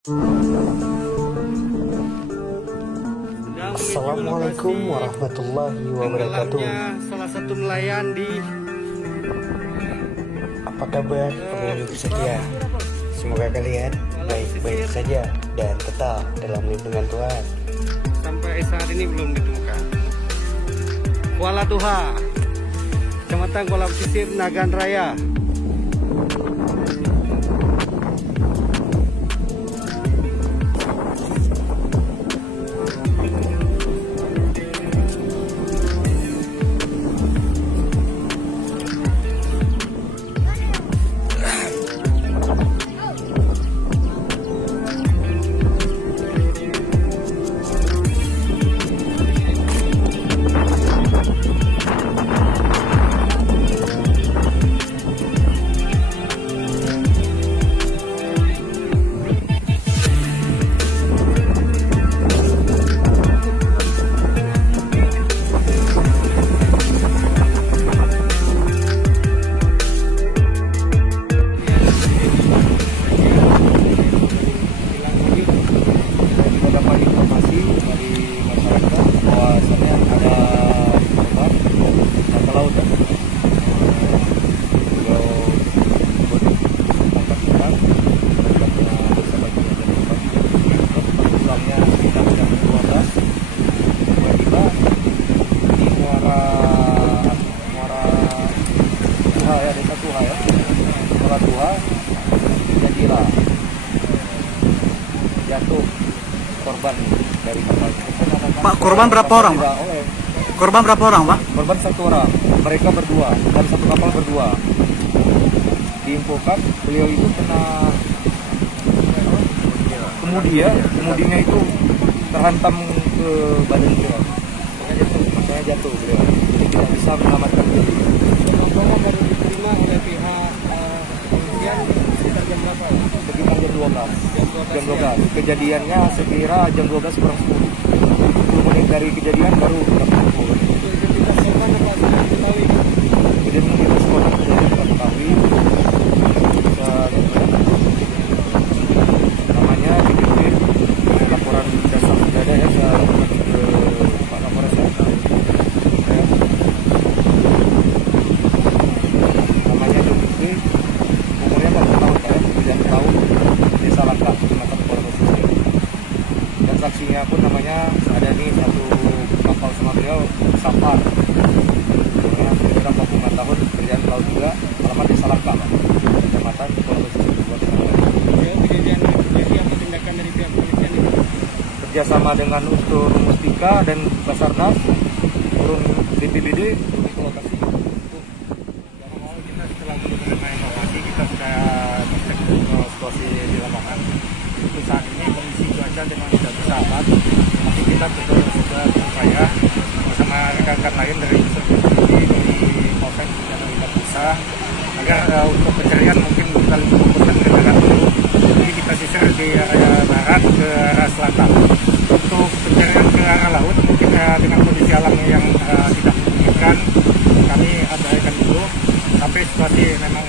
Assalamualaikum warahmatullahi wabarakatuh. Salah satu nelayan di Apa kabar pengunjung setia? Semoga kalian baik-baik saja dan tetap dalam lindungan Tuhan. Sampai saat ini belum ditemukan. Kuala Tuha, Kecamatan Kuala Pesisir, Nagan Raya. Jadilah jatuh korban dari kapal. Pak, korban berapa orang, Pak? Korban berapa orang, Pak? Korban satu orang, mereka berdua dan satu kapal berdua. Diinfokan beliau itu kena kemudinya itu terhantam ke badan beliau, makanya jatuh beliau. Jadi tidak bisa menyelamatkan diri. Rombongan baru diterima oleh pihak kemudian sekitar jam berapa? Sekitar jam 12. Jam 12. Kejadiannya sekira jam 12 kurang 10. 10 menit dari kejadian baru terkumpul. Identitas korban apa sudah diketahui? Identitas korban sudah diketahui. Namanya diketahui. Laporan dasar sudah ada ya, saya laporkan ke Pak Kapolres ya. Namanya diketahui. Umurnya 40 tahun ya, 9 tahun. Desa Langkah, Kecamatan Kuala Pesisir. Dan saksinya pun namanya ada nih satu kapal sama beliau, Safar. Umurnya kira 45 tahun, kerjaan laut juga, alamat Desa Langkah, Kecamatan Kuala Pesisir. Kejadian apa tindakan dari pihak kepolisian ini? Kerjasama dengan unsur Mustika dan Basarnas, turun BPBD turun ke lokasi. Kita setelah mengenai lokasi, kita sudah cek situasi di lapangan. Untuk saat ini kondisi cuaca dengan tidak bersahabat, tapi kita sudah berupaya bersama rekan-rekan lain dari Polsek dan bisa agar untuk pencarian mungkin kita fokuskan ke barat dulu. Jadi kita sisir di area barat ke arah selatan. Untuk pencarian ke arah laut mungkin dengan kondisi alam yang tidak memungkinkan, kami abaikan dulu. Tapi situasi memang